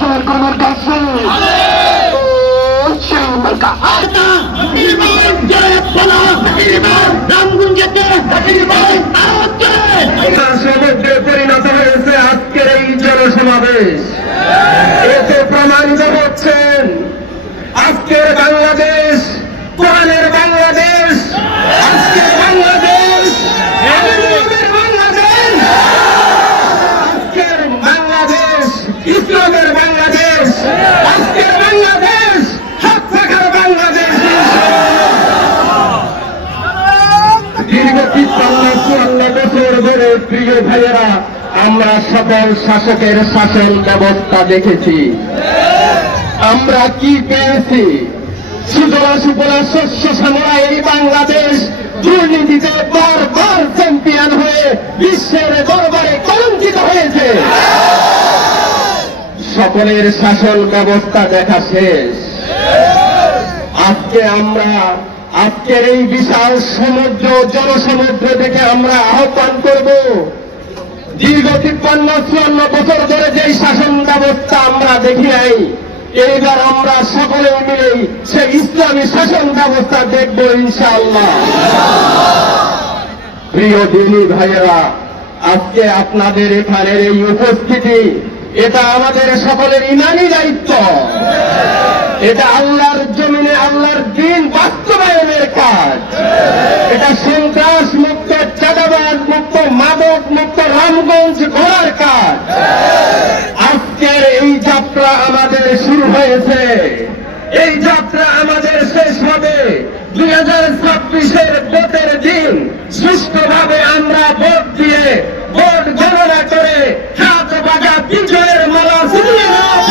জয়ের করার কাছে পরিণত হয়েছে আজকের এই জনসমাবেশ। এতে প্রমাণিত হচ্ছেন আজকের বাংলাদেশ কোরআনের বাংলাদেশ, আজকের বাংলাদেশ আজকের বাংলাদেশ ইসলামের বাংলাদেশ, আজকের বাংলাদেশ হাত থাকার বাংলাদেশ। দীর্ঘ 53-54 বছর ধরে প্রিয় ভাইয়েরা আমরা সকল শাসকের শাসন ব্যবস্থা দেখেছি। আমরা কি পেয়েছি? সুজলা সুফলা শস্য শ্যামলা এই বাংলাদেশ দুর্নীতিতে বারবার চ্যাম্পিয়ন হয়ে বিশ্বের দরবারে কলঙ্কিত হয়েছে। সকলের শাসন ব্যবস্থা দেখা শেষ। আজকে আমরা আজকের এই বিশাল সমুদ্র জনসমুদ্র থেকে আমরা আহ্বান করব, দীর্ঘ 53-54 বছর ধরে যেই শাসন ব্যবস্থা আমরা দেখি নাই, এইবার আমরা সকলে মিলে সেই ইসলামী শাসন ব্যবস্থা দেখব ইনশাআল্লাহ। প্রিয় দিনী ভাইয়েরা, আজকে আপনাদের এখানের এই উপস্থিতি, এটা আমাদের সকলের ইমানি দায়িত্ব। এটা আল্লাহর জমিনে আল্লাহর দ্বীন বাস্তবায়নের কাজ। এটা সন্ত্রাস মুক্ত, চাঁদাবাজ মুক্ত, মাদক মুক্ত রামগঞ্জ গড়ার কাজ। আজকের এই যাত্রা আমাদের শুরু হয়েছে, এই যাত্রা আমাদের শেষ হবে 2026-এর ভোটের দিন। সুষ্ঠুভাবে আমরা ভোট দিয়ে ভোট গণনা করে হাত বাজা বিজয়ের মালা ঝুলিয়ে বাংলাদেশ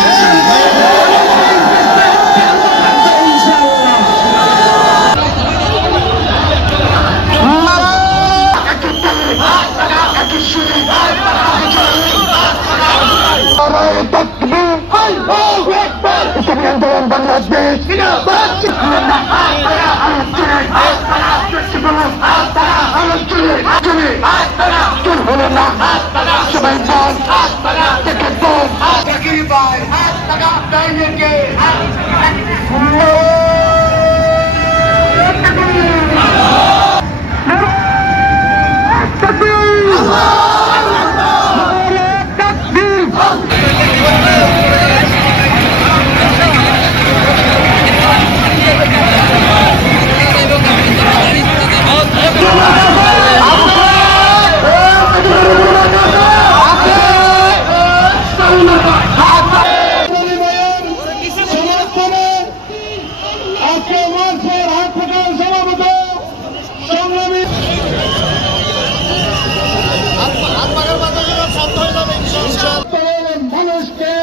মানুষকে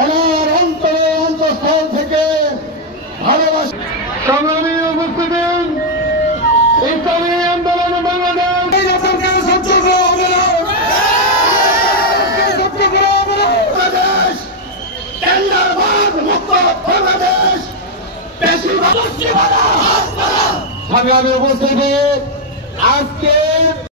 ওনার অন্তরে অন্তঃস্থল থেকে ভালোবাসা। সংগ্রামী উপস্থিতি, ইসলামী আন্দোলন বাংলাদেশ সহ্য করা হবে না, সহ্য করা হবে না। বাংলাদেশ টেন্ডারবাজ মুক্ত বাংলাদেশ, সংগ্রামী উপস্থিতি, আজকে